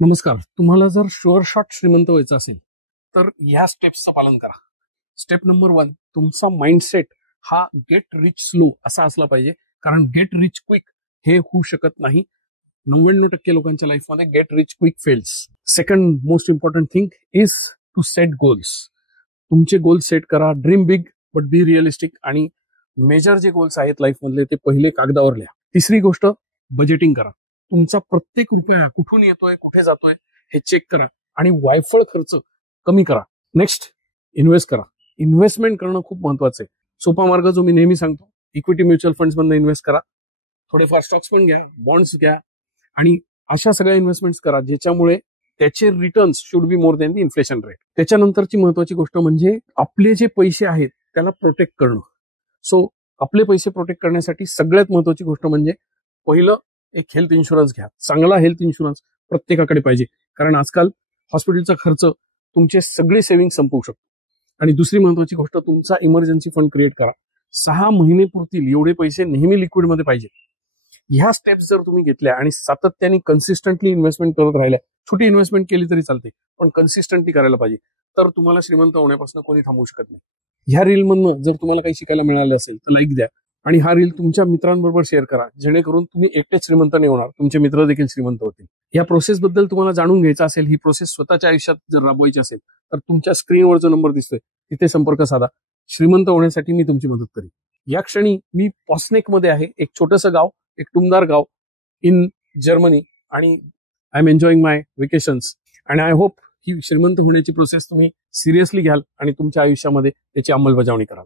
नमस्कार. तुम्हाला जर शुअर शॉट श्रीमंत व्हायचं असेल तर ह्या स्टेप्सचं पालन करा. स्टेप नंबर 1, तुमचा माइंडसेट हा गेट रिच स्लो असा असला पाहिजे, कारण गेट रिच क्विक हे होऊ शकत नाही. 99% लोकांच्या लाईफमध्ये get rich quick fails. Second most important thing is to set goals. तुमचे गोल्स सेट करा. Dream big but be realistic, आणि मेजर जे गोल्स आहेत लाईफमधले ते पहिले कागदावर लिहा. तिसरी गोष्ट, बजेटिंग करा. तुमचा प्रत्येक रुपया कुठून येतोय, कुठे जातोय हे चेक करा आणि वायफळ खर्च कमी करा. नेक्स्ट, इन्व्हेस्ट करा. इन्व्हेस्टमेंट करणं खूप महत्वाचं आहे. सोपा मार्ग जो मी नेहमी सांगतो, इक्विटी म्युच्युअल फंड्स मधून इन्व्हेस्ट करा. थोडेफार स्टॉक्स पण घ्या, बॉन्ड्स घ्या, आणि अशा सगळ्या इन्व्हेस्टमेंट्स करा ज्याच्यामुळे त्याचे returns should be more than the inflation rate. त्याच्यानंतरची महत्वाची गोष्ट म्हणजे आपले जे पैसे आहेत त्याला प्रोटेक्ट करणं. सो आपले पैसे प्रोटेक्ट करण्यासाठी सगळ्यात महत्वाची गोष्ट म्हणजे पहिलं, एक हेल्थ इन्शुरन्स घ्या. चांगला हेल्थ इन्शुरन्स प्रत्येकाकडे पाहिजे, कारण आजकाल हॉस्पिटलचा खर्च तुमचे सगळे सेव्हिंग संपवू शकतो. आणि दुसरी महत्वाची गोष्ट, तुमचा इमर्जन्सी फंड क्रिएट करा. 6 महिने पुरतील एवढे पैसे नेहमी लिक्विडमध्ये पाहिजे. ह्या स्टेप्स जर तुम्ही घेतल्या आणि सातत्याने कन्सिस्टंटली इन्व्हेस्टमेंट करत राहिल्या, छोटी इन्व्हेस्टमेंट केली तरी चालते, पण कन्सिस्टंटली करायला पाहिजे, तर तुम्हाला श्रीमंत होण्यापासून कोणी थांबवू शकत नाही. ह्या रील मधनं जर तुम्हाला काही शिकायला मिळाले असेल तर लाईक द्या, आणि हा रील तुमच्या मित्रांबरोबर शेअर करा, जेणेकरून तुम्ही एकटेच श्रीमंत नाही होणार, तुमचे मित्र देखील श्रीमंत होतील. या प्रोसेसबद्दल तुम्हाला जाणून घ्यायचं असेल, ही प्रोसेस स्वतःच्या आयुष्यात जर राबवायची असेल तर तुमच्या स्क्रीनवर जो नंबर दिसतोय तिथे संपर्क साधा. श्रीमंत होण्यासाठी मी तुमची मदत करेन. या क्षणी मी पॉस्नेक मध्ये आहे, एक छोटंसं गाव, एक टुमदार गाव इन जर्मनी, आणि I am enjoying my vacations, and I hope ही श्रीमंत होण्याची प्रोसेस तुम्ही सिरियसली घ्याल आणि तुमच्या आयुष्यामध्ये त्याची अंमलबजावणी कराल.